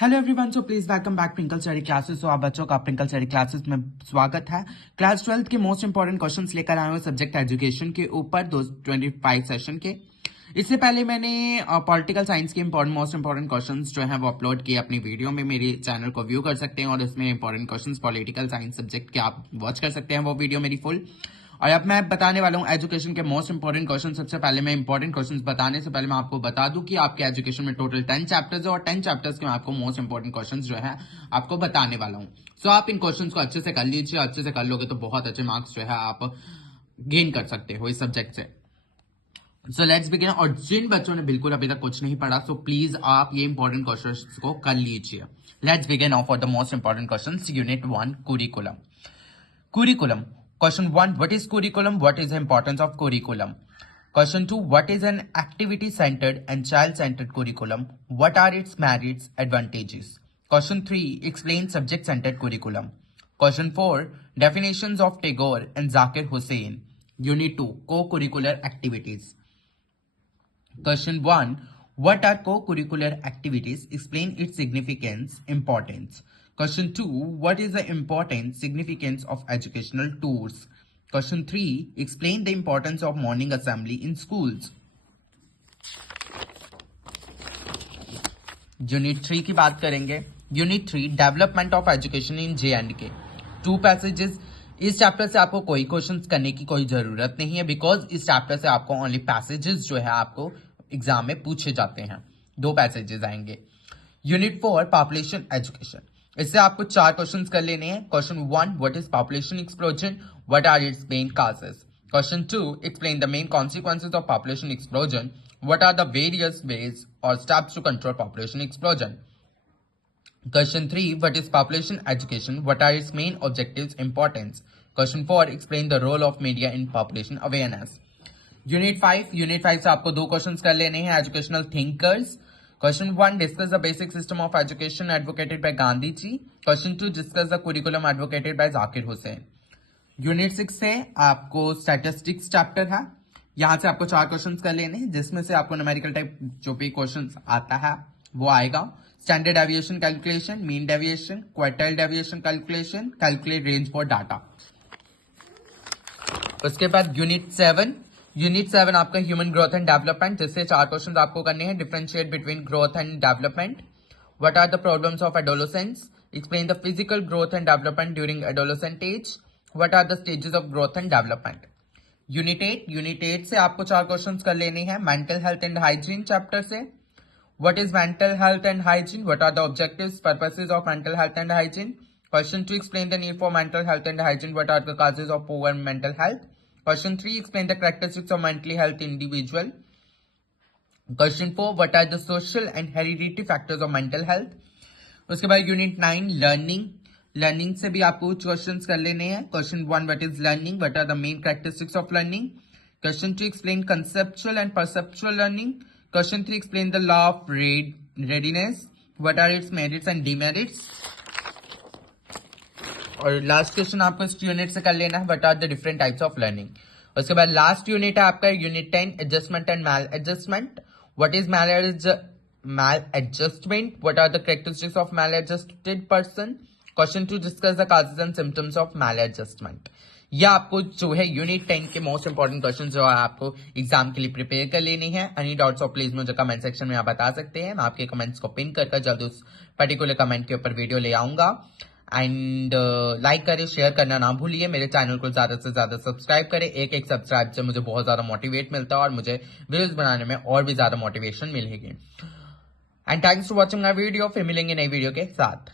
Hello everyone, so please welcome back twinkle study classes. तो आप बच्चों का ट्विंकल स्टडी क्लासेस में स्वागत है। क्लास 12 के मोस्ट इंपॉर्टेंट क्वेश्चंस लेकर आए हुए सब्जेक्ट एजुकेशन के ऊपर 25 सेशन के। इससे पहले मैंने पॉलिटिकल साइंस के मोस्ट इंपॉर्टेंट क्वेश्चंस जो है वो अपलोड किए अपनी वीडियो में। मेरे चैनल को व्यू कर सकते हैं और इसमें important questions political science subject के आप वॉच कर सकते हैं वो वीडियो मेरी फुल। और अब मैं बताने वाला हूँ एजुकेशन के मोस्ट इंपॉर्टेंट क्वेश्चन। सबसे पहले मैं इंपॉर्टेंट क्वेश्चंस बताने से पहले मैं आपको बता दूं कि आपके एजुकेशन में टोटल 10 चैप्टर्स है और 10 चैप्टर्स के मैं आपको मोस्ट इंपॉर्टेंट क्वेश्चंस जो है आपको बताने वाला हूँ। सो आप इन क्वेश्चंस को अच्छे से कर लीजिए। अच्छे से कर लोगे तो बहुत अच्छे मार्क्स जो है आप गेन कर सकते हो इस सब्जेक्ट से। So let's begin. और जिन बच्चों ने बिल्कुल अभी तक कुछ नहीं पढ़ा सो प्लीज आप ये इंपॉर्टेंट क्वेश्चंस को कर लीजिए। Let's begin of for the most important questions. Unit 1 curriculum. Curriculum. Question 1. What is curriculum? What is the importance of curriculum? Question 2. What is an activity-centered and child-centered curriculum? What are its merits, advantages? Question 3. Explain subject-centered curriculum. Question 4. Definitions of Tagore and Zakir Hussain. Unit 2. Co-curricular activities. Question 1. What are co-curricular activities? Explain its significance, importance. Question 2. What is the important significance of educational tours? Question 3. Explain the importance of morning assembly in schools. Unit 3 की बात करेंगे। Unit 3 Development of Education in J&K. 2 passages. इस chapter से आपको कोई questions करने की कोई जरूरत नहीं है बिकॉज इस चैप्टर से आपको ओनली पैसेजेस जो है आपको एग्जाम में पूछे जाते हैं। 2 पैसेजेस आएंगे। Unit 4 population education. इससे आपको 4 क्वेश्चंस कर लेने हैं। Question 1 what is population explosion, what are its main causes. Question 2 explain the main consequences of population explosion, what are the various ways और steps to control population explosion. Question 3 what is population education, what are its main objectives, importance. Question 4 explain the role of media in population awareness. Unit 5 से आपको 2 questions कर लेने हैं। Educational thinkers. Question 1 discuss the basic system of education advocated by Gandhi ji. Question 2 discuss the curriculum advocated by Zakir Hussain. Unit 6 से आपको statistics chapter है। यहाँ से आपको 4 क्वेश्चंस कर लेने हैं जिसमें से आपको न्यूमेरिकल टाइप जो भी क्वेश्चंस आता है वो आएगा। Standard deviation calculation, mean deviation, quartile deviation calculation, calculate range for data. उसके बाद यूनिट 7 आपका ह्यूमन ग्रोथ एंड डेवलपमेंट, जिससे 4 क्वेश्चन आपको करने हैं। Differentiate between growth and development, what are the problems of adolescence, explain the physical growth and development during adolescent age, what are the stages of growth and development. Unit 8 से आपको 4 question कर लेने हैं। Mental health and hygiene chapter से, what is mental health and hygiene, what are the objectives, purposes of mental health and hygiene. Question 2 explain the need for mental health and hygiene, what are the causes of poor mental health. Question 3 explain the characteristics of mentally healthy individual. Question 4 what are the social and hereditary factors of mental health. उसके बाद unit 9 learning से भी आपको कुछ questions कर लेने हैं। Question 1 what is learning, what are the main characteristics of learning. Question 2 explain conceptual and perceptual learning. Question 3 explain the law of readiness, what are its merits and demerits. और last question आपको इस unit से कर लेना है, what are the different types of learning. उसके बाद last unit है आपका unit 10 adjustment and maladjustment, what is maladjustment, what are the characteristics of maladjusted person. Question 2 discuss the causes and symptoms of maladjustment. या आपको जो है unit 10 के most important question जो है आपको एग्जाम के लिए प्रिपेयर कर लेने हैं। एनी डाउट्स हो प्लीज मुझे कमेंट सेक्शन में आप बता सकते हैं। मैं आपके कमेंट्स को पिन कर जल्द उस पर्टिकुलर कमेंट के ऊपर वीडियो ले आऊंगा। एंड लाइक करें, शेयर करना ना भूलिए। मेरे चैनल को ज्यादा से ज्यादा सब्सक्राइब करें। एक सब्सक्राइब से मुझे बहुत ज्यादा मोटिवेट मिलता है और मुझे वीडियोस बनाने में और भी ज्यादा मोटिवेशन मिलेगी। And thanks for watching my video. फिर मिलेंगे नई वीडियो के साथ।